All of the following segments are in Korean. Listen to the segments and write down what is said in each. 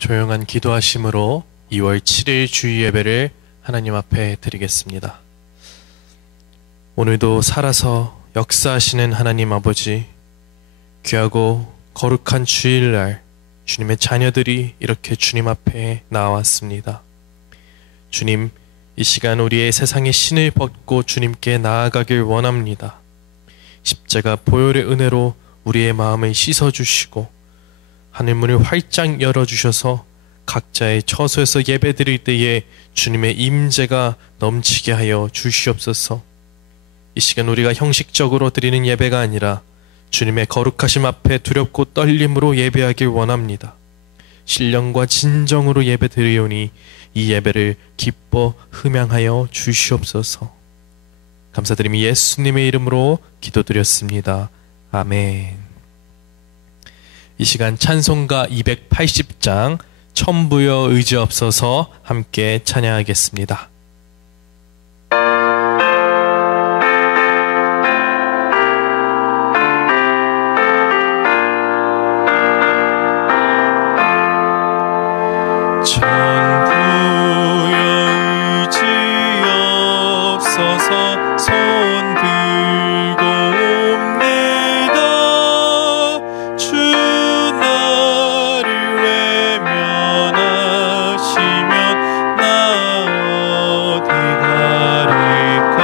조용한 기도하심으로 2월 7일 주일 예배를 하나님 앞에 드리겠습니다. 오늘도 살아서 역사하시는 하나님 아버지, 귀하고 거룩한 주일날 주님의 자녀들이 이렇게 주님 앞에 나왔습니다. 주님, 이 시간 우리의 세상의 신을 벗고 주님께 나아가길 원합니다. 십자가 보혈의 은혜로 우리의 마음을 씻어주시고 하늘문을 활짝 열어주셔서 각자의 처소에서 예배드릴 때에 주님의 임재가 넘치게 하여 주시옵소서. 이 시간 우리가 형식적으로 드리는 예배가 아니라 주님의 거룩하심 앞에 두렵고 떨림으로 예배하길 원합니다. 신령과 진정으로 예배드리오니 이 예배를 기뻐 흠양하여 주시옵소서. 감사드리며 예수님의 이름으로 기도드렸습니다. 아멘. 이 시간 찬송가 280장 천부여 의지없어서 함께 찬양하겠습니다. 천부여 의지없어서 손 들고 옵니다. 주 나를 외면하시면 나 어디 가릴까.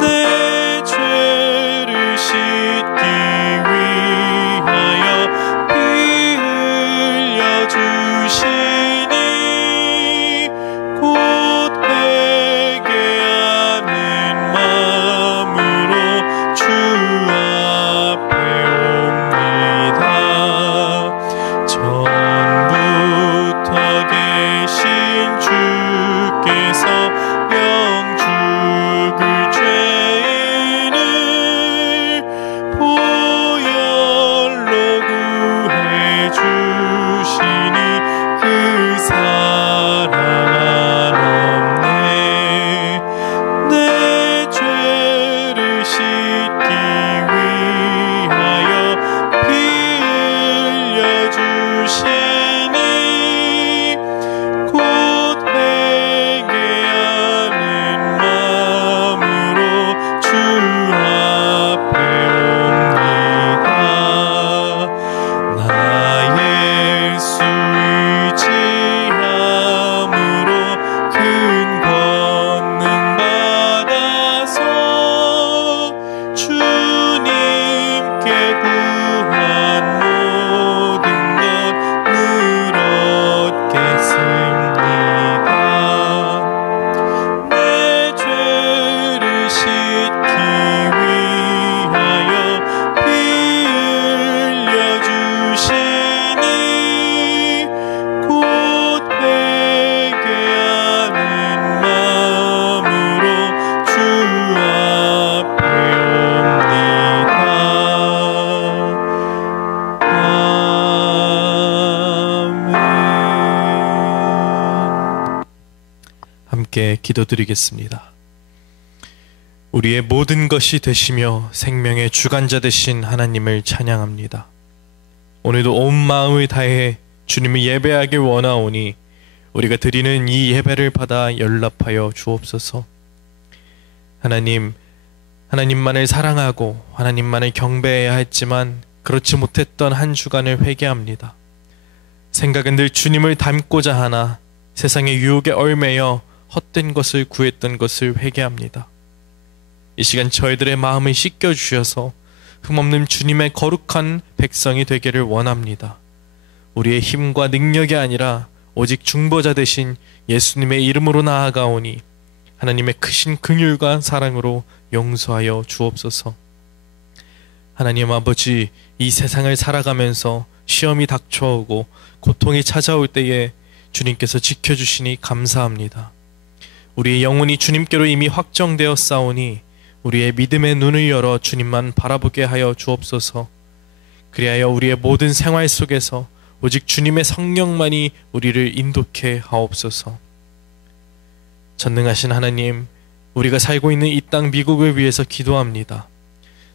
내 죄를 씻기 위하여 피 흘려 주시니 곧 회개하는 마음으로 주 앞에 옵니다. 전부터 계신 주께서 영죽을 죄인을 보혈로 구해 주시니 그 사랑 한없네. 내 죄를 씻기 위하여 피 흘려 주시니 곧 회개하는 마음으로 주 앞에 옵니다. 나 예수 의지함으로 큰 권능 받아서 주님께 구한 모든 것 늘 얻겠습니다. 내 죄를 씻기 위하여 피 흘려 주시니 곧 회개하는 마음으로 주 앞에 옵니다. 아멘. 함께 기도드리겠습니다. 우리의 모든 것이 되시며 생명의 주관자 되신 하나님을 찬양합니다. 오늘도 온 마음을 다해 주님을 예배하길 원하오니 우리가 드리는 이 예배를 받아 연락하여 주옵소서. 하나님, 하나님만을 사랑하고 하나님만을 경배해야 했지만 그렇지 못했던 한 주간을 회개합니다. 생각은 늘 주님을 닮고자 하나 세상의 유혹에 얽매여 헛된 것을 구했던 것을 회개합니다. 이 시간 저희들의 마음을 씻겨주셔서 흠없는 주님의 거룩한 백성이 되기를 원합니다. 우리의 힘과 능력이 아니라 오직 중보자 되신 예수님의 이름으로 나아가오니 하나님의 크신 긍휼과 사랑으로 용서하여 주옵소서. 하나님 아버지, 이 세상을 살아가면서 시험이 닥쳐오고 고통이 찾아올 때에 주님께서 지켜주시니 감사합니다. 우리의 영혼이 주님께로 이미 확정되어 싸우니 우리의 믿음의 눈을 열어 주님만 바라보게 하여 주옵소서. 그리하여 우리의 모든 생활 속에서 오직 주님의 성령만이 우리를 인도케 하옵소서. 전능하신 하나님, 우리가 살고 있는 이 땅 미국을 위해서 기도합니다.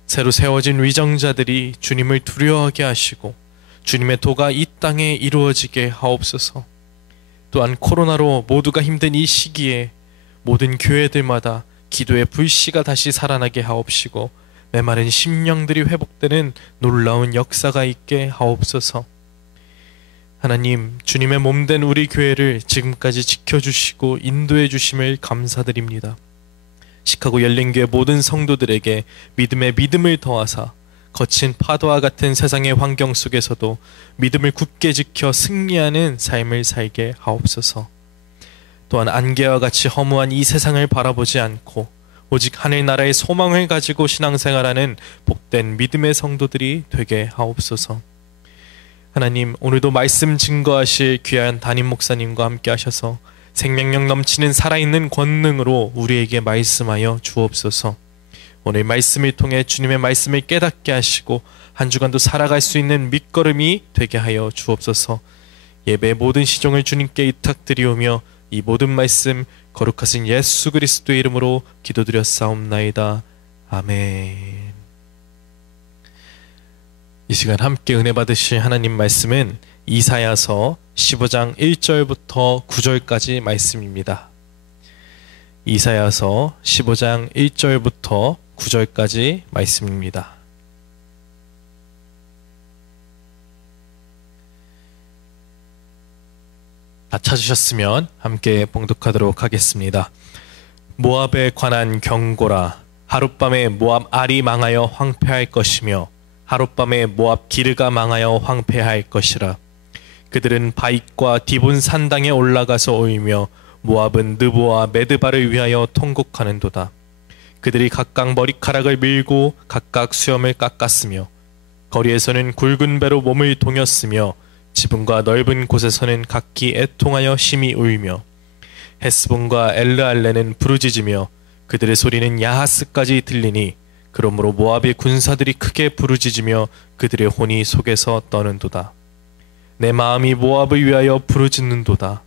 새로 세워진 위정자들이 주님을 두려워하게 하시고 주님의 도가 이 땅에 이루어지게 하옵소서. 또한 코로나로 모두가 힘든 이 시기에 모든 교회들마다 기도의 불씨가 다시 살아나게 하옵시고 메마른 심령들이 회복되는 놀라운 역사가 있게 하옵소서. 하나님, 주님의 몸된 우리 교회를 지금까지 지켜주시고 인도해 주심을 감사드립니다. 시카고 열린교회 모든 성도들에게 믿음에 믿음을 더하사 거친 파도와 같은 세상의 환경 속에서도 믿음을 굳게 지켜 승리하는 삶을 살게 하옵소서. 또한 안개와 같이 허무한 이 세상을 바라보지 않고 오직 하늘나라의 소망을 가지고 신앙생활하는 복된 믿음의 성도들이 되게 하옵소서. 하나님, 오늘도 말씀 증거하실 귀한 담임 목사님과 함께 하셔서 생명력 넘치는 살아있는 권능으로 우리에게 말씀하여 주옵소서. 오늘 말씀을 통해 주님의 말씀을 깨닫게 하시고 한 주간도 살아갈 수 있는 밑거름이 되게 하여 주옵소서. 예배의 모든 시종을 주님께 의탁드리오며 이 모든 말씀 거룩하신 예수 그리스도의 이름으로 기도드렸사옵나이다. 아멘. 이 시간 함께 은혜 받으실 하나님 말씀은 이사야서 15장 1절부터 9절까지 말씀입니다. 이사야서 15장 1절부터 9절까지 말씀입니다. 다 찾으셨으면 함께 봉독하도록 하겠습니다. 모압에 관한 경고라. 하룻밤에 모압 알이 망하여 황폐할 것이며 하룻밤에 모압 기르가 망하여 황폐할 것이라. 그들은 바익과 디본 산당에 올라가서 오이며 모압은 느보와 메드바를 위하여 통곡하는도다. 그들이 각각 머리카락을 밀고 각각 수염을 깎았으며 거리에서는 굵은 배로 몸을 동였으며 지붕과 넓은 곳에서는 각기 애통하여 심히 울며 헤스본과 엘르알레는 부르짖으며 그들의 소리는 야하스까지 들리니 그러므로 모압의 군사들이 크게 부르짖으며 그들의 혼이 속에서 떠는도다. 내 마음이 모압을 위하여 부르짖는도다.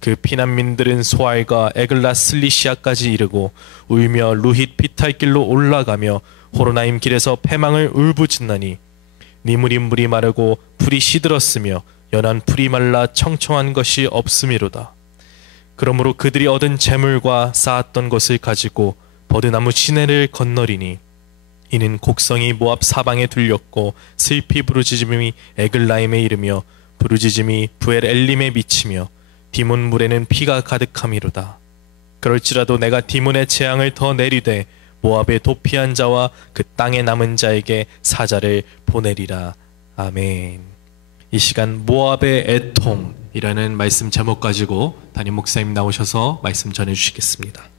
그 피난민들은 소알과 에글라 슬리시아까지 이르고 울며 루힛 비탈길로 올라가며 호로나임 길에서 패망을 울부짖나니 니물이 물이 마르고 풀이 시들었으며 연한 풀이 말라 청청한 것이 없음이로다. 그러므로 그들이 얻은 재물과 쌓았던 것을 가지고 버드나무 시내를 건너리니 이는 곡성이 모압 사방에 들렸고 슬피 부르짖음이 에글라임에 이르며 부르짖음이 부엘 엘림에 미치며 디몬 물에는 피가 가득함이로다. 그럴지라도 내가 디몬의 재앙을 더 내리되 모압의 도피한 자와 그 땅에 남은 자에게 사자를 보내리라. 아멘. 이 시간 모압의 애통이라는 말씀 제목 가지고 담임 목사님 나오셔서 말씀 전해주시겠습니다.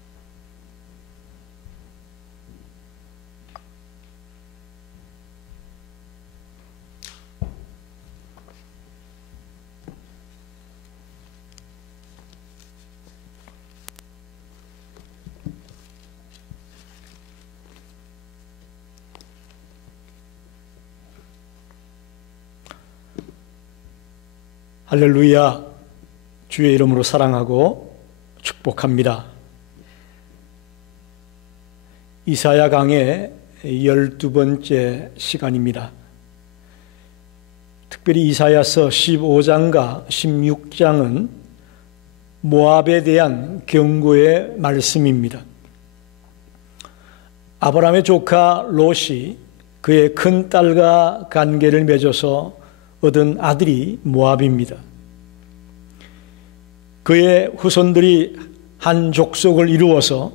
할렐루야. 주의 이름으로 사랑하고 축복합니다. 이사야 강의 12번째 시간입니다. 특별히 이사야서 15장과 16장은 모압에 대한 경고의 말씀입니다. 아브라함의 조카 롯이 그의 큰딸과 관계를 맺어서 얻은 아들이 모압입니다. 그의 후손들이 한 족속을 이루어서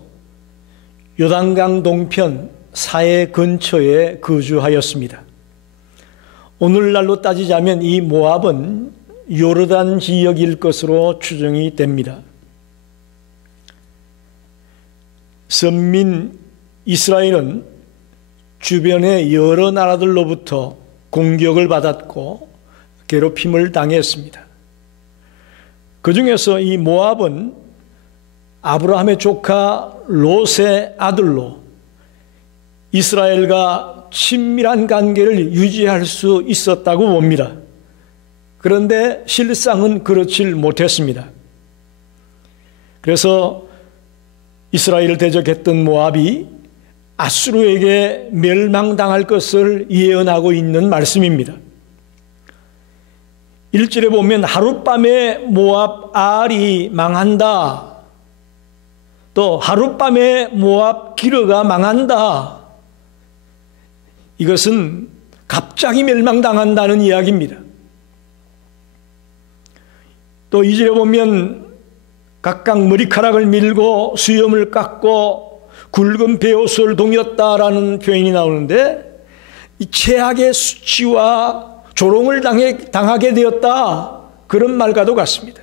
요단강 동편 사해 근처에 거주하였습니다. 오늘날로 따지자면 이 모압은 요르단 지역일 것으로 추정이 됩니다. 선민 이스라엘은 주변의 여러 나라들로부터 공격을 받았고 괴롭힘을 당했습니다. 그 중에서 이 모압은 아브라함의 조카 롯의 아들로 이스라엘과 친밀한 관계를 유지할 수 있었다고 봅니다. 그런데 실상은 그렇질 못했습니다. 그래서 이스라엘을 대적했던 모압이 아수르에게 멸망당할 것을 예언하고 있는 말씀입니다. 1절에 보면 하룻밤에 모압 R이 망한다. 또 하룻밤에 모압 기르가 망한다. 이것은 갑자기 멸망당한다는 이야기입니다. 또 2절에 보면 각각 머리카락을 밀고 수염을 깎고 굵은 베옷을 동였다라는 표현이 나오는데 이 최악의 수치와 조롱을 당하게 되었다, 그런 말과도 같습니다.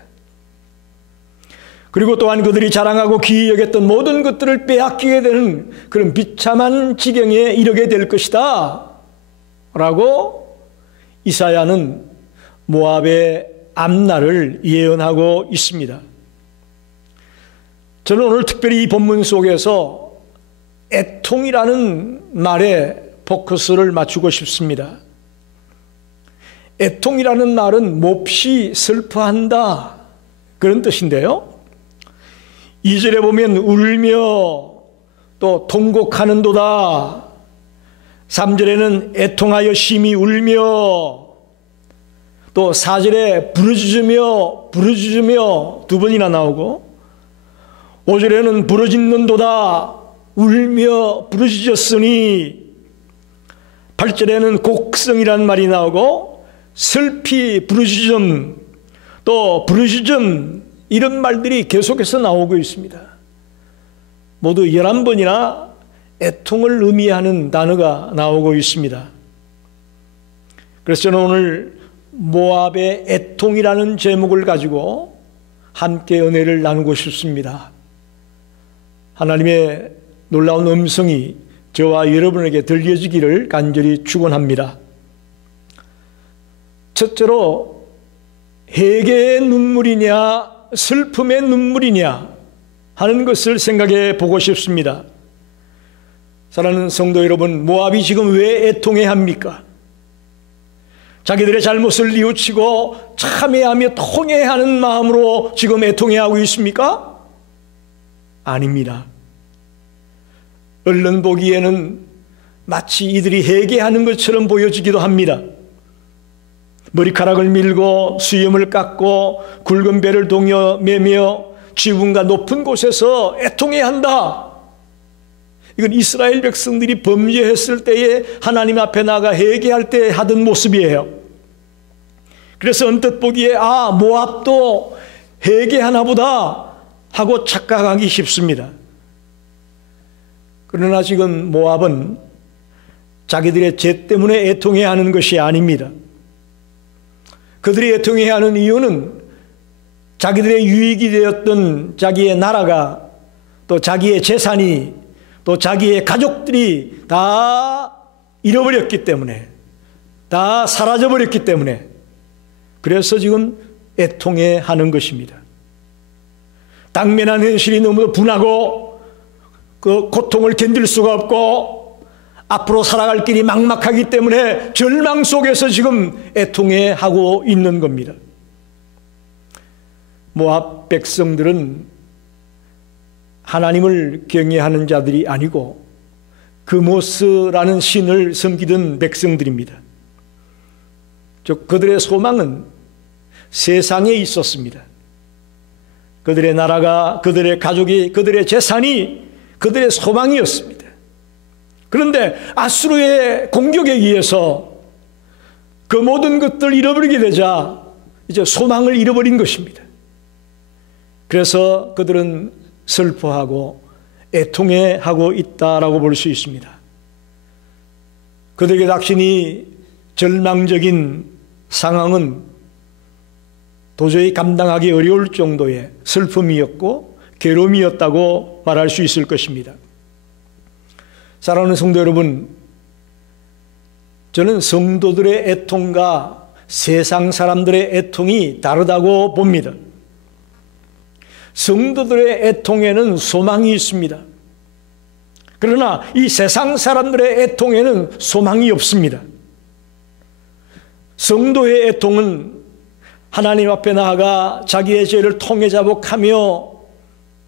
그리고 또한 그들이 자랑하고 귀히 여겼던 모든 것들을 빼앗기게 되는 그런 비참한 지경에 이르게 될 것이다 라고 이사야는 모압의 앞날을 예언하고 있습니다. 저는 오늘 특별히 이 본문 속에서 애통이라는 말에 포커스를 맞추고 싶습니다. 애통이라는 말은 몹시 슬퍼한다, 그런 뜻인데요. 2절에 보면 울며 또 통곡하는도다. 3절에는 애통하여 심히 울며, 또 4절에 부르짖으며 두 번이나 나오고, 5절에는 부르짖는도다, 울며 부르짖었으니, 8절에는 곡성이라는 말이 나오고 슬피 부르짖음, 또 부르짖음, 이런 말들이 계속해서 나오고 있습니다. 모두 11번이나 애통을 의미하는 단어가 나오고 있습니다. 그래서 저는 오늘 모압의 애통이라는 제목을 가지고 함께 은혜를 나누고 싶습니다. 하나님의 놀라운 음성이 저와 여러분에게 들려지기를 간절히 축원합니다. 첫째로 회개의 눈물이냐 슬픔의 눈물이냐 하는 것을 생각해 보고 싶습니다. 사랑하는 성도 여러분, 모압이 지금 왜 애통해야 합니까? 자기들의 잘못을 뉘우치고 참회하며 통회하는 마음으로 지금 애통해하고 있습니까? 아닙니다. 얼른 보기에는 마치 이들이 회개하는 것처럼 보여지기도 합니다. 머리카락을 밀고 수염을 깎고 굵은 배를 동여 매며 지붕과 높은 곳에서 애통해야 한다. 이건 이스라엘 백성들이 범죄했을 때에 하나님 앞에 나가 회개할 때 하던 모습이에요. 그래서 언뜻 보기에 모압도 회개하나 보다 하고 착각하기 쉽습니다. 그러나 지금 모압은 자기들의 죄 때문에 애통해야 하는 것이 아닙니다. 그들이 애통해야 하는 이유는 자기들의 유익이 되었던 자기의 나라가, 또 자기의 재산이, 또 자기의 가족들이 다 잃어버렸기 때문에, 다 사라져버렸기 때문에, 그래서 지금 애통해 하는 것입니다. 당면한 현실이 너무 분하고 그 고통을 견딜 수가 없고 앞으로 살아갈 길이 막막하기 때문에 절망 속에서 지금 애통해 하고 있는 겁니다. 모압 백성들은 하나님을 경외하는 자들이 아니고 그모스라는 신을 섬기던 백성들입니다. 그들의 소망은 세상에 있었습니다. 그들의 나라가, 그들의 가족이, 그들의 재산이 그들의 소망이었습니다. 그런데 아수르의 공격에 의해서 그 모든 것들을 잃어버리게 되자 이제 소망을 잃어버린 것입니다. 그래서 그들은 슬퍼하고 애통해하고 있다라고 볼 수 있습니다. 그들에게 닥친 절망적인 상황은 도저히 감당하기 어려울 정도의 슬픔이었고 괴로움이었다고 말할 수 있을 것입니다. 사랑하는 성도 여러분, 저는 성도들의 애통과 세상 사람들의 애통이 다르다고 봅니다. 성도들의 애통에는 소망이 있습니다. 그러나 이 세상 사람들의 애통에는 소망이 없습니다. 성도의 애통은 하나님 앞에 나아가 자기의 죄를 통해 자복하며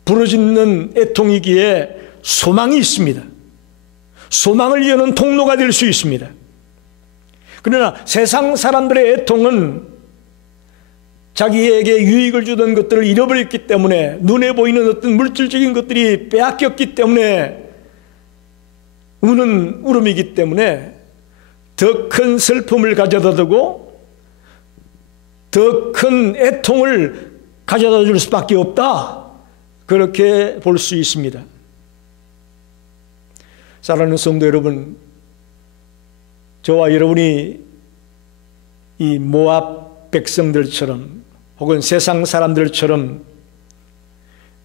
부르짖는 애통이기에 소망이 있습니다. 소망을 여는 통로가 될 수 있습니다. 그러나 세상 사람들의 애통은 자기에게 유익을 주던 것들을 잃어버렸기 때문에, 눈에 보이는 어떤 물질적인 것들이 빼앗겼기 때문에 우는 울음이기 때문에 더 큰 슬픔을 가져다 두고 더 큰 애통을 가져다 줄 수밖에 없다, 그렇게 볼 수 있습니다. 사랑하는 성도 여러분, 저와 여러분이 이 모압 백성들처럼 혹은 세상 사람들처럼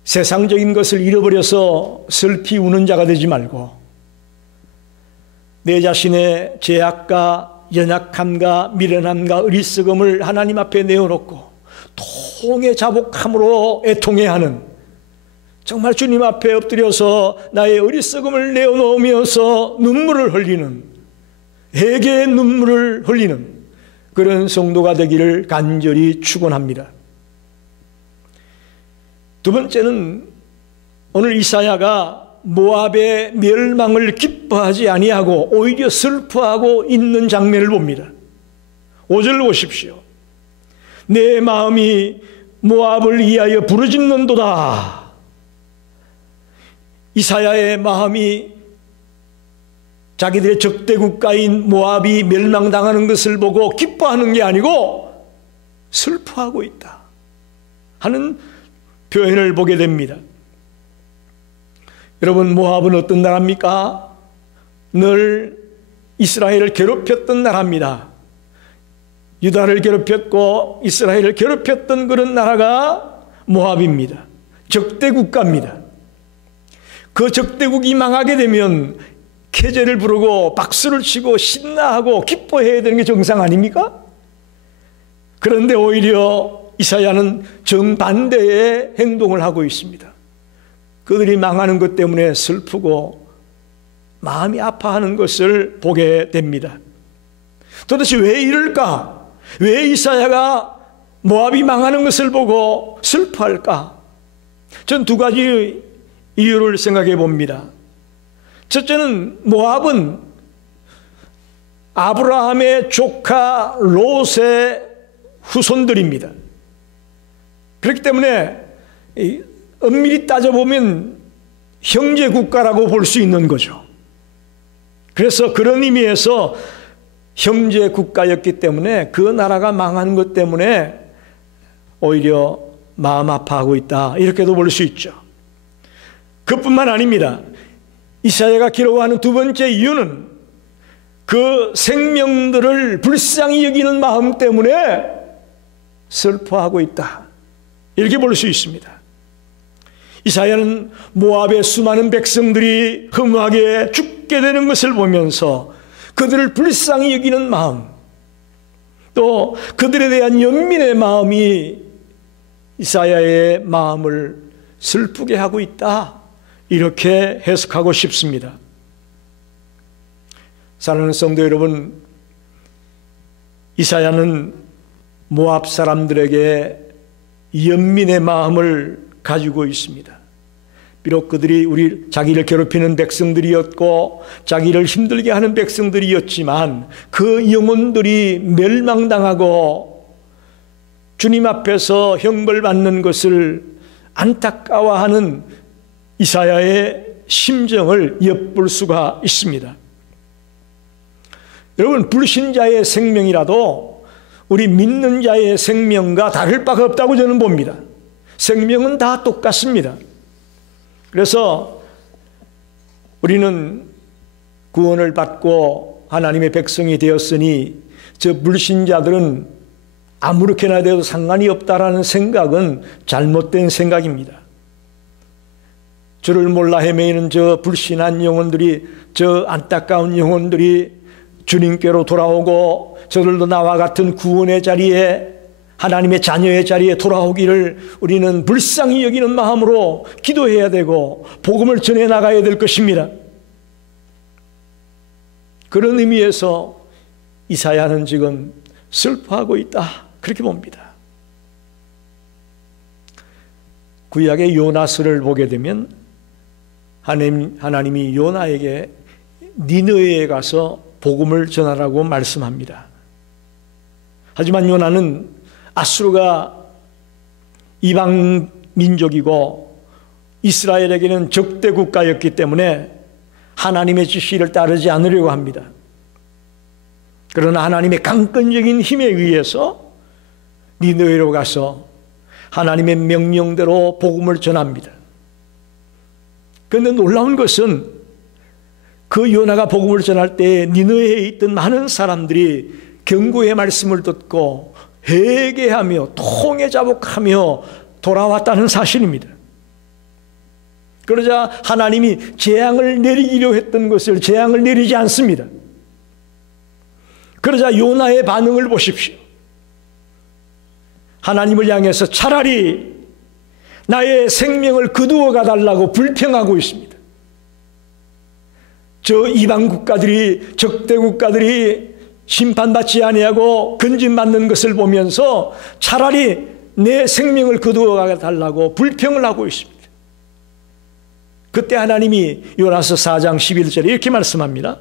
세상적인 것을 잃어버려서 슬피 우는 자가 되지 말고, 내 자신의 죄악과 연약함과 미련함과 어리석음을 하나님 앞에 내어놓고 통의 자복함으로 애통해야 하는, 정말 주님 앞에 엎드려서 나의 어리석음을 내어놓으면서 눈물을 흘리는, 회개의 눈물을 흘리는 그런 성도가 되기를 간절히 축원합니다. 두 번째는 오늘 이사야가 모압의 멸망을 기뻐하지 아니하고 오히려 슬퍼하고 있는 장면을 봅니다. 5절 보십시오. 내 마음이 모압을 위하여 부르짖는도다. 이사야의 마음이 자기들의 적대 국가인 모압이 멸망당하는 것을 보고 기뻐하는 게 아니고 슬퍼하고 있다 하는 표현을 보게 됩니다. 여러분, 모압은 어떤 나라입니까? 늘 이스라엘을 괴롭혔던 나라입니다. 유다를 괴롭혔고 이스라엘을 괴롭혔던 그런 나라가 모압입니다. 적대 국가입니다. 그 적대국이 망하게 되면 계제를 부르고 박수를 치고 신나하고 기뻐해야 되는 게 정상 아닙니까? 그런데 오히려 이사야는 정반대의 행동을 하고 있습니다. 그들이 망하는 것 때문에 슬프고 마음이 아파하는 것을 보게 됩니다. 도대체 왜 이럴까? 왜 이사야가 모압이 망하는 것을 보고 슬퍼할까? 전 두 가지 이유를 생각해 봅니다. 첫째는 모압은 아브라함의 조카 롯의 후손들입니다. 그렇기 때문에 엄밀히 따져보면 형제 국가라고 볼 수 있는 거죠. 그래서 그런 의미에서 형제 국가였기 때문에 그 나라가 망하는 것 때문에 오히려 마음 아파하고 있다, 이렇게도 볼 수 있죠. 그뿐만 아닙니다. 이사야가 기록하는 두 번째 이유는 그 생명들을 불쌍히 여기는 마음 때문에 슬퍼하고 있다, 이렇게 볼 수 있습니다. 이사야는 모압의 수많은 백성들이 허무하게 죽게 되는 것을 보면서 그들을 불쌍히 여기는 마음, 또 그들에 대한 연민의 마음이 이사야의 마음을 슬프게 하고 있다, 이렇게 해석하고 싶습니다. 사랑하는 성도 여러분, 이사야는 모압 사람들에게 연민의 마음을 가지고 있습니다. 비록 그들이 자기를 괴롭히는 백성들이었고 자기를 힘들게 하는 백성들이었지만 그 영혼들이 멸망당하고 주님 앞에서 형벌받는 것을 안타까워하는 이사야의 심정을 엿볼 수가 있습니다. 여러분, 불신자의 생명이라도 우리 믿는 자의 생명과 다를 바가 없다고 저는 봅니다. 생명은 다 똑같습니다. 그래서 우리는 구원을 받고 하나님의 백성이 되었으니 저 불신자들은 아무렇게나 돼도 상관이 없다라는 생각은 잘못된 생각입니다. 주를 몰라 헤매이는 저 불신한 영혼들이, 저 안타까운 영혼들이 주님께로 돌아오고 저들도 나와 같은 구원의 자리에, 하나님의 자녀의 자리에 돌아오기를 우리는 불쌍히 여기는 마음으로 기도해야 되고 복음을 전해 나가야 될 것입니다. 그런 의미에서 이사야는 지금 슬퍼하고 있다, 그렇게 봅니다. 구약의 요나서를 보게 되면 하나님이 요나에게 니느웨에 가서 복음을 전하라고 말씀합니다. 하지만 요나는 아수르가 이방 민족이고 이스라엘에게는 적대 국가였기 때문에 하나님의 지시를 따르지 않으려고 합니다. 그러나 하나님의 강권적인 힘에 의해서 니느웨로 가서 하나님의 명령대로 복음을 전합니다. 그런데 놀라운 것은 그 요나가 복음을 전할 때 니느웨에 있던 많은 사람들이 경고의 말씀을 듣고 회개하며 통회자복하며 돌아왔다는 사실입니다. 그러자 하나님이 재앙을 내리기로 했던 것을 재앙을 내리지 않습니다. 그러자 요나의 반응을 보십시오. 하나님을 향해서 차라리 나의 생명을 거두어 가달라고 불평하고 있습니다. 저 이방 국가들이, 적대 국가들이 심판받지 아니하고 건진받는 것을 보면서 차라리 내 생명을 거두어 가달라고 불평을 하고 있습니다. 그때 하나님이 요나서 4장 11절에 이렇게 말씀합니다.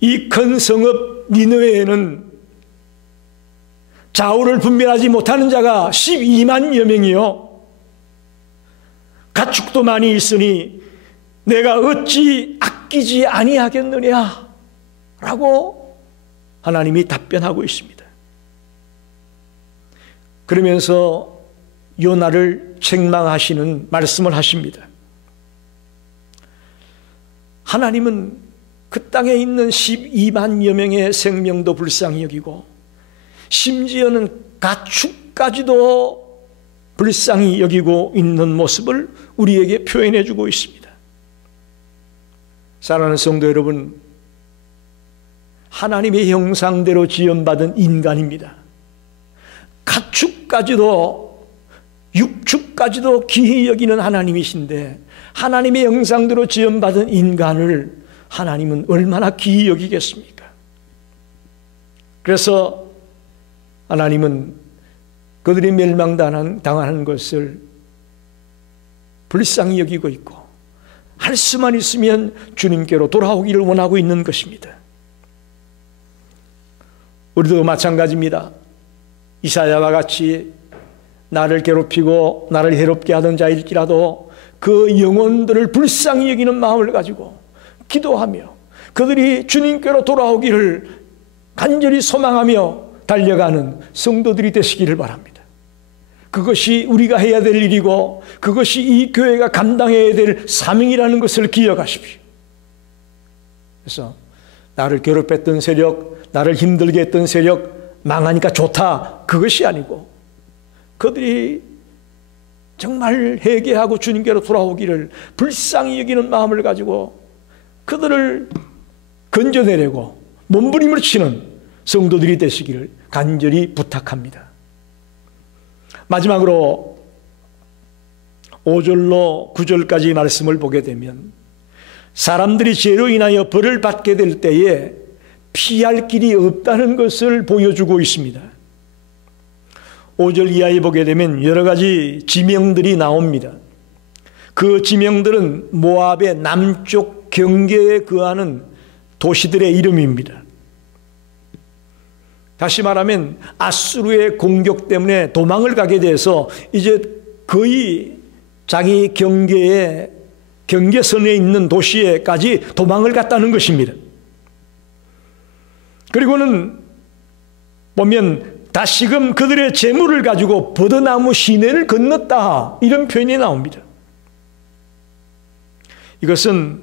이 큰 성읍 니느웨에는 좌우를 분별하지 못하는 자가 12만여 명이요 가축도 많이 있으니 내가 어찌 아끼지 아니하겠느냐 라고 하나님이 답변하고 있습니다. 그러면서 요나를 책망하시는 말씀을 하십니다. 하나님은 그 땅에 있는 12만여 명의 생명도 불쌍히 여기고 심지어는 가축까지도 불쌍히 여기고 있는 모습을 우리에게 표현해 주고 있습니다. 사랑하는 성도 여러분, 하나님의 형상대로 지음받은 인간입니다. 가축까지도 육축까지도 귀히 여기는 하나님이신데 하나님의 형상대로 지음받은 인간을 하나님은 얼마나 귀히 여기겠습니까? 그래서 하나님은 그들이 멸망당하는 것을 불쌍히 여기고 있고 할 수만 있으면 주님께로 돌아오기를 원하고 있는 것입니다. 우리도 마찬가지입니다. 이사야와 같이 나를 괴롭히고 나를 해롭게 하던 자일지라도 그 영혼들을 불쌍히 여기는 마음을 가지고 기도하며 그들이 주님께로 돌아오기를 간절히 소망하며 달려가는 성도들이 되시기를 바랍니다. 그것이 우리가 해야 될 일이고 그것이 이 교회가 감당해야 될 사명이라는 것을 기억하십시오. 그래서 나를 괴롭혔던 세력, 나를 힘들게 했던 세력 망하니까 좋다, 그것이 아니고 그들이 정말 회개하고 주님께로 돌아오기를 불쌍히 여기는 마음을 가지고 그들을 건져내려고 몸부림을 치는 성도들이 되시기를 간절히 부탁합니다. 마지막으로 5절로 9절까지 말씀을 보게 되면 사람들이 죄로 인하여 벌을 받게 될 때에 피할 길이 없다는 것을 보여주고 있습니다. 5절 이하에 보게 되면 여러 가지 지명들이 나옵니다. 그 지명들은 모압의 남쪽 경계에 거하는 도시들의 이름입니다. 다시 말하면 아수르의 공격 때문에 도망을 가게 돼서 이제 거의 자기 경계선에 있는 도시에까지 도망을 갔다는 것입니다. 그리고는 보면 다시금 그들의 재물을 가지고 버드나무 시내를 건넜다, 이런 표현이 나옵니다. 이것은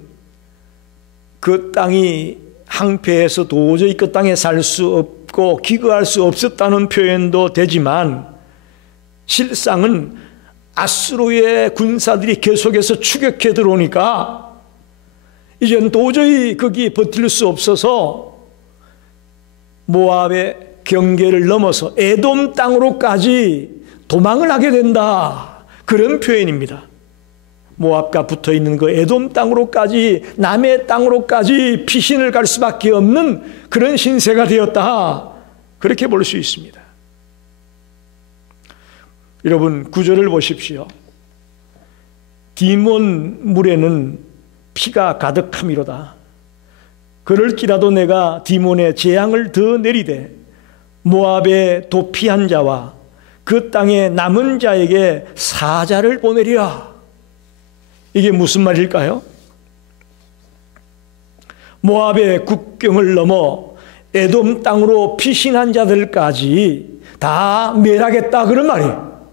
그 땅이 항폐해서 도저히 그 땅에 살 수 없고 기거할 수 없었다는 표현도 되지만 실상은 아수르의 군사들이 계속해서 추격해 들어오니까 이제는 도저히 거기에 버틸 수 없어서 모압의 경계를 넘어서 에돔 땅으로까지 도망을 하게 된다, 그런 표현입니다. 모압과 붙어있는 그 에돔 땅으로까지, 남의 땅으로까지 피신을 갈 수밖에 없는 그런 신세가 되었다, 그렇게 볼 수 있습니다. 여러분, 구절을 보십시오. 디몬 물에는 피가 가득함이로다. 그럴지라도 내가 디몬의 재앙을 더 내리되 모압의 도피한 자와 그 땅에 남은 자에게 사자를 보내리라. 이게 무슨 말일까요? 모압의 국경을 넘어 에돔 땅으로 피신한 자들까지 다 멸하겠다, 그런 말이에요.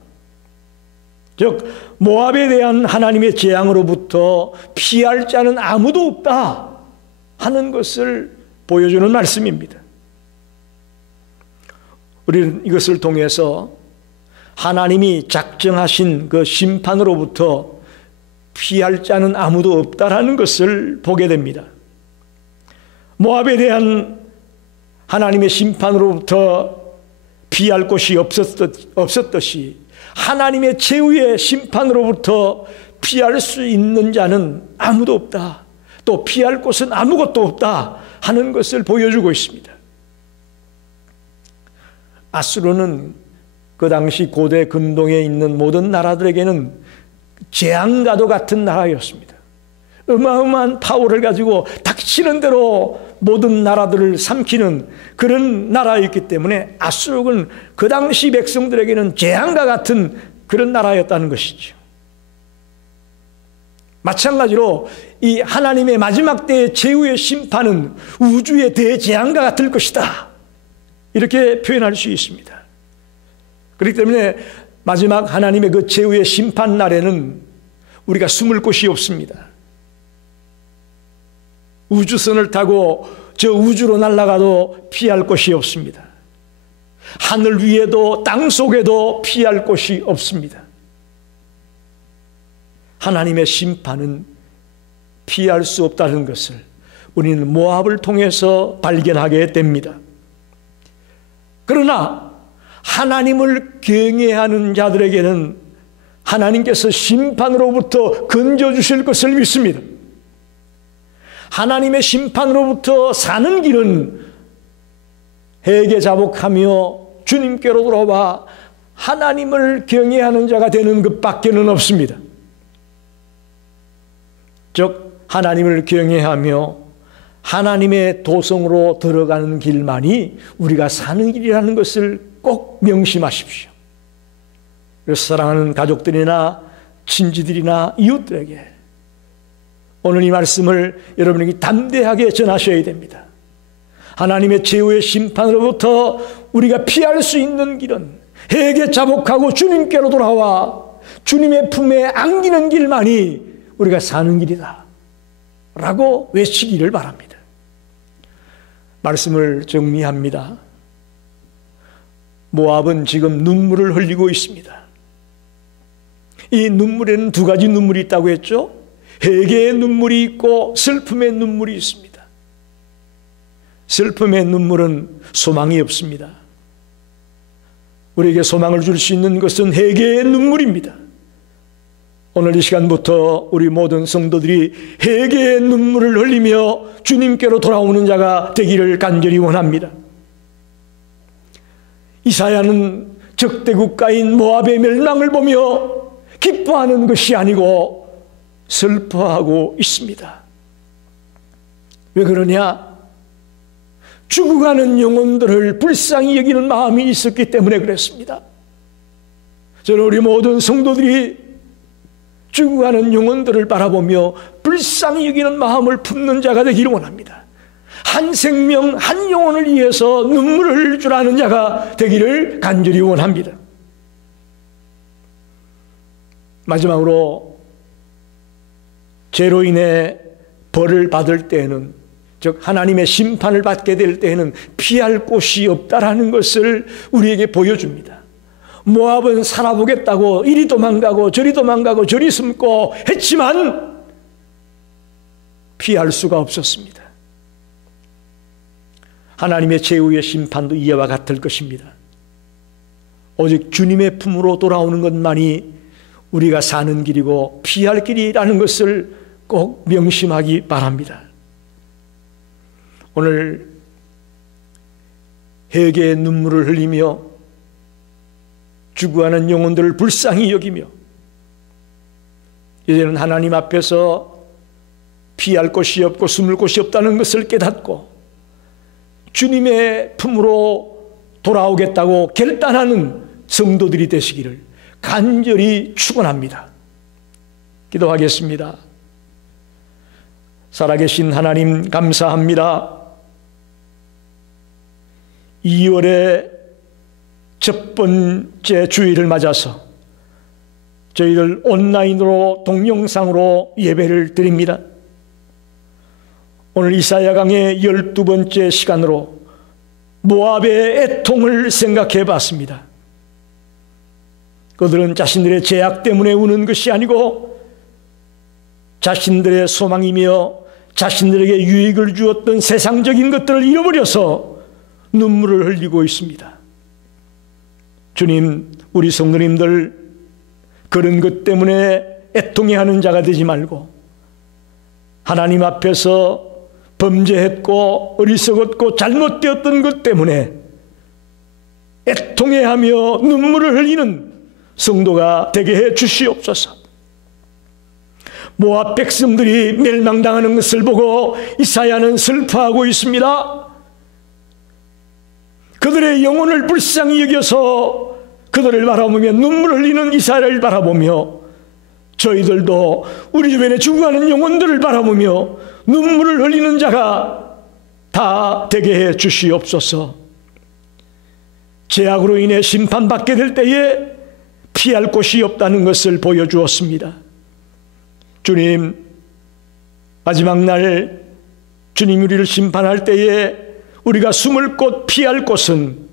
즉 모압에 대한 하나님의 재앙으로부터 피할 자는 아무도 없다 하는 것을 보여주는 말씀입니다. 우리는 이것을 통해서 하나님이 작정하신 그 심판으로부터 피할 자는 아무도 없다라는 것을 보게 됩니다. 모압에 대한 하나님의 심판으로부터 피할 곳이 없었듯이 하나님의 최후의 심판으로부터 피할 수 있는 자는 아무도 없다, 또 피할 곳은 아무것도 없다 하는 것을 보여주고 있습니다. 아수르는 그 당시 고대 근동에 있는 모든 나라들에게는 재앙과도 같은 나라였습니다. 어마어마한 파워를 가지고 닥치는 대로 모든 나라들을 삼키는 그런 나라였기 때문에 아수르는 그 당시 백성들에게는 재앙과 같은 그런 나라였다는 것이죠. 마찬가지로 이 하나님의 마지막 때의 최후의 심판은 우주의 대재앙과 같을 것이다, 이렇게 표현할 수 있습니다. 그렇기 때문에 마지막 하나님의 그 최후의 심판 날에는 우리가 숨을 곳이 없습니다. 우주선을 타고 저 우주로 날아가도 피할 곳이 없습니다. 하늘 위에도 땅 속에도 피할 곳이 없습니다. 하나님의 심판은 피할 수 없다는 것을 우리는 모압을 통해서 발견하게 됩니다. 그러나 하나님을 경외하는 자들에게는 하나님께서 심판으로부터 건져주실 것을 믿습니다. 하나님의 심판으로부터 사는 길은 회개자복하며 주님께로 돌아와 하나님을 경외하는 자가 되는 것밖에는 없습니다. 즉 하나님을 경외하며 하나님의 도성으로 들어가는 길만이 우리가 사는 길이라는 것을 꼭 명심하십시오. 그래서 사랑하는 가족들이나 친지들이나 이웃들에게 오늘 이 말씀을 여러분에게 담대하게 전하셔야 됩니다. 하나님의 최후의 심판으로부터 우리가 피할 수 있는 길은 회개 자복하고 주님께로 돌아와 주님의 품에 안기는 길만이 우리가 사는 길이다 라고 외치기를 바랍니다. 말씀을 정리합니다. 모압은 지금 눈물을 흘리고 있습니다. 이 눈물에는 두 가지 눈물이 있다고 했죠. 회개의 눈물이 있고 슬픔의 눈물이 있습니다. 슬픔의 눈물은 소망이 없습니다. 우리에게 소망을 줄 수 있는 것은 회개의 눈물입니다. 오늘 이 시간부터 우리 모든 성도들이 회개의 눈물을 흘리며 주님께로 돌아오는 자가 되기를 간절히 원합니다. 이사야는 적대 국가인 모압의 멸망을 보며 기뻐하는 것이 아니고 슬퍼하고 있습니다. 왜 그러냐? 죽어가는 영혼들을 불쌍히 여기는 마음이 있었기 때문에 그랬습니다. 저는 우리 모든 성도들이 죽어가는 영혼들을 바라보며 불쌍히 여기는 마음을 품는 자가 되기를 원합니다. 한 생명, 한 영혼을 위해서 눈물을 흘릴 줄 아는 자가 되기를 간절히 원합니다. 마지막으로 죄로 인해 벌을 받을 때에는, 즉 하나님의 심판을 받게 될 때에는 피할 곳이 없다라는 것을 우리에게 보여줍니다. 모압은 살아보겠다고 이리 도망가고 저리 도망가고 저리 숨고 했지만 피할 수가 없었습니다. 하나님의 최후의 심판도 이와 같을 것입니다. 오직 주님의 품으로 돌아오는 것만이 우리가 사는 길이고 피할 길이라는 것을 꼭 명심하기 바랍니다. 오늘 회개의 눈물을 흘리며 죽어가는 영혼들을 불쌍히 여기며 이제는 하나님 앞에서 피할 곳이 없고 숨을 곳이 없다는 것을 깨닫고 주님의 품으로 돌아오겠다고 결단하는 성도들이 되시기를 간절히 축원합니다. 기도하겠습니다. 살아계신 하나님 감사합니다. 2월의 첫 번째 주일을 맞아서 저희들 온라인으로 동영상으로 예배를 드립니다. 오늘 이사야 강의 12번째 시간으로 모압의 애통을 생각해 봤습니다. 그들은 자신들의 죄악 때문에 우는 것이 아니고 자신들의 소망이며 자신들에게 유익을 주었던 세상적인 것들을 잃어버려서 눈물을 흘리고 있습니다. 주님, 우리 성도님들 그런 것 때문에 애통해하는 자가 되지 말고 하나님 앞에서 범죄했고 어리석었고 잘못되었던 것 때문에 애통해하며 눈물을 흘리는 성도가 되게 해 주시옵소서. 모압 백성들이 멸망당하는 것을 보고 이사야는 슬퍼하고 있습니다. 그들의 영혼을 불쌍히 여겨서 그들을 바라보며 눈물 흘리는 이사야를 바라보며 저희들도 우리 주변에 죽어가는 영혼들을 바라보며 눈물을 흘리는 자가 다 되게 해 주시옵소서. 죄악으로 인해 심판받게 될 때에 피할 곳이 없다는 것을 보여주었습니다. 주님, 마지막 날 주님 우리를 심판할 때에 우리가 숨을 곳 피할 곳은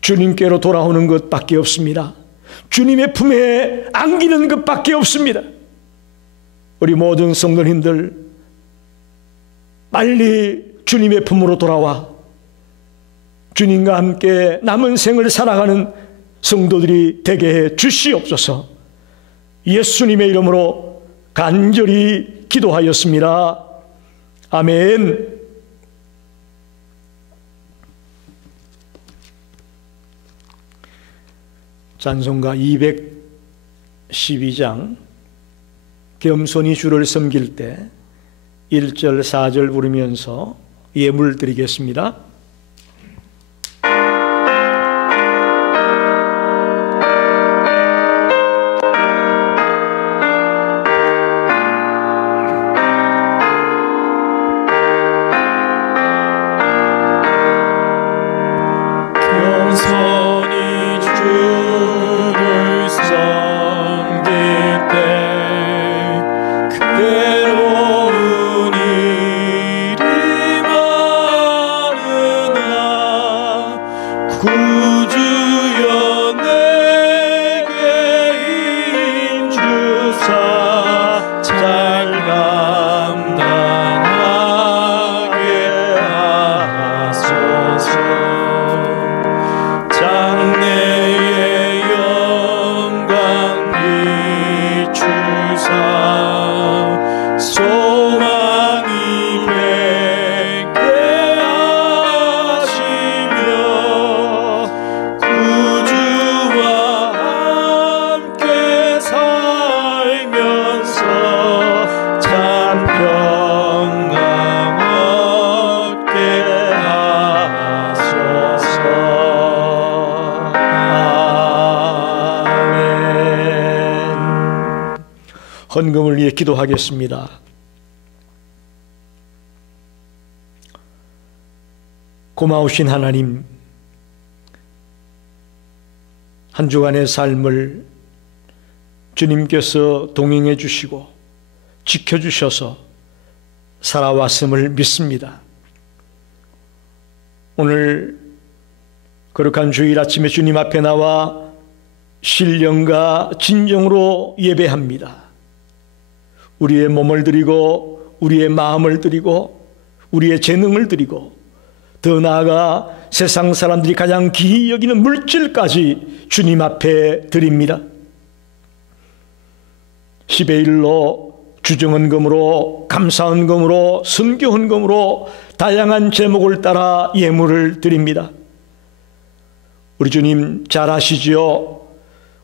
주님께로 돌아오는 것밖에 없습니다. 주님의 품에 안기는 것밖에 없습니다. 우리 모든 성도님들 빨리 주님의 품으로 돌아와 주님과 함께 남은 생을 살아가는 성도들이 되게 해 주시옵소서. 예수님의 이름으로 간절히 기도하였습니다. 아멘. 찬송가 212장 겸손히 주를 섬길 때 1절 4절 부르면서 예물 드리겠습니다. 헌금을 위해 기도하겠습니다. 고마우신 하나님, 한 주간의 삶을 주님께서 동행해 주시고 지켜주셔서 살아왔음을 믿습니다. 오늘 거룩한 주일 아침에 주님 앞에 나와 신령과 진정으로 예배합니다. 우리의 몸을 드리고 우리의 마음을 드리고 우리의 재능을 드리고 더 나아가 세상 사람들이 가장 귀히 여기는 물질까지 주님 앞에 드립니다. 10의 1로 주정헌금으로 감사헌금으로 선교헌금으로 다양한 제목을 따라 예물을 드립니다. 우리 주님 잘 아시지요?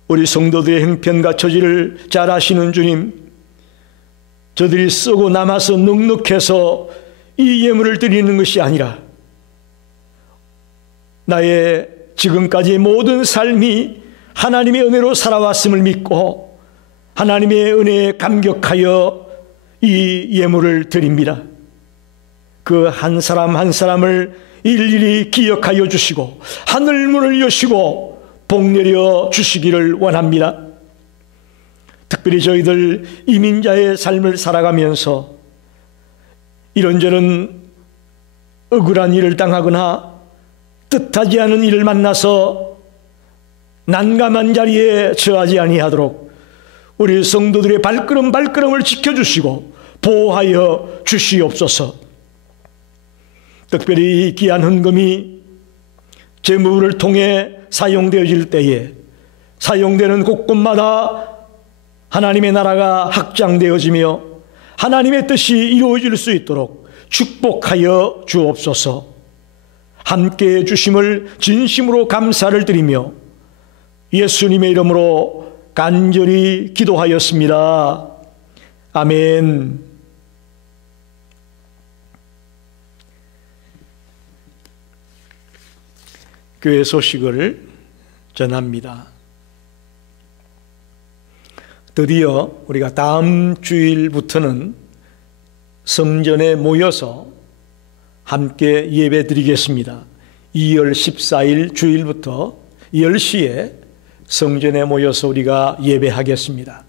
우리 성도들의 형편과 처지를 잘 아시는 주님, 저들이 쓰고 남아서 넉넉해서 이 예물을 드리는 것이 아니라 나의 지금까지 모든 삶이 하나님의 은혜로 살아왔음을 믿고 하나님의 은혜에 감격하여 이 예물을 드립니다. 그 한 사람 한 사람을 일일이 기억하여 주시고 하늘문을 여시고 복내려 주시기를 원합니다. 특별히 저희들 이민자의 삶을 살아가면서 이런저런 억울한 일을 당하거나 뜻하지 않은 일을 만나서 난감한 자리에 처하지 아니하도록 우리 성도들의 발걸음을 지켜주시고 보호하여 주시옵소서. 특별히 이 귀한 헌금이 재물을 통해 사용되어질 때에 사용되는 곳곳마다 하나님의 나라가 확장되어지며 하나님의 뜻이 이루어질 수 있도록 축복하여 주옵소서. 함께해 주심을 진심으로 감사를 드리며 예수님의 이름으로 간절히 기도하였습니다. 아멘. 교회 소식을 전합니다. 드디어 우리가 다음 주일부터는 성전에 모여서 함께 예배 드리겠습니다. 2월 14일 주일부터 10시에 성전에 모여서 우리가 예배하겠습니다.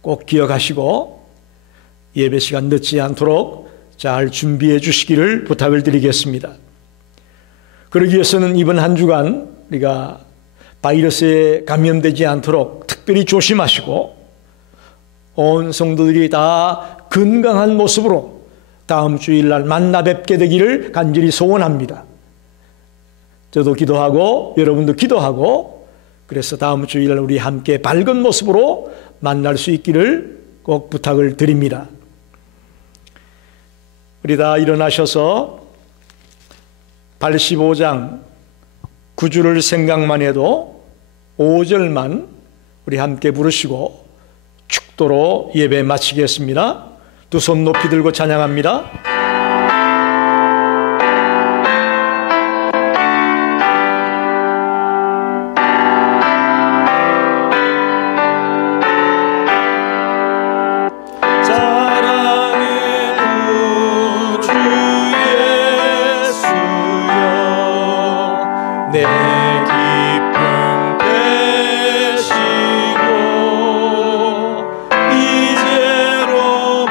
꼭 기억하시고 예배 시간 늦지 않도록 잘 준비해 주시기를 부탁을 드리겠습니다. 그러기 위해서는 이번 한 주간 우리가 바이러스에 감염되지 않도록 특별히 조심하시고 온 성도들이 다 건강한 모습으로 다음 주일날 만나 뵙게 되기를 간절히 소원합니다. 저도 기도하고 여러분도 기도하고 그래서 다음 주일날 우리 함께 밝은 모습으로 만날 수 있기를 꼭 부탁을 드립니다. 우리 다 일어나셔서 85장 9주를 생각만 해도 5절만 우리 함께 부르시고 축도로 예배 마치겠습니다. 두 손 높이 들고 찬양합니다. 내 기쁨 되시고 이제로부터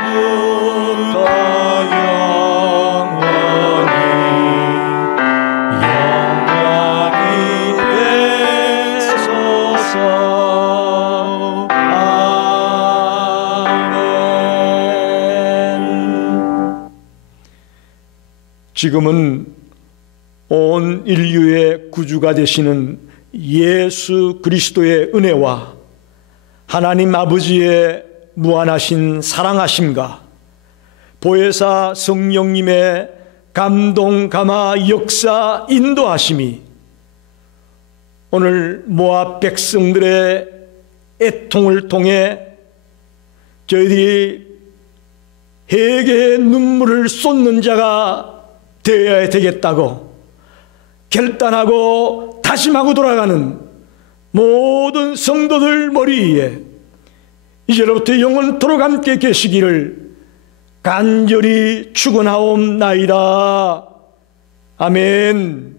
영원히 되소서. 아멘. 지금은 온 인류의 구주가 되시는 예수 그리스도의 은혜와 하나님 아버지의 무한하신 사랑하심과 보혜사 성령님의 감동, 감화, 역사, 인도하심이 오늘 모압 백성들의 애통을 통해 저희들이 회개의 눈물을 쏟는 자가 되어야 되겠다고 결단하고 다짐하고 돌아가는 모든 성도들 머리 위에 이제로부터 영원토록 함께 계시기를 간절히 축원하옵나이다. 아멘.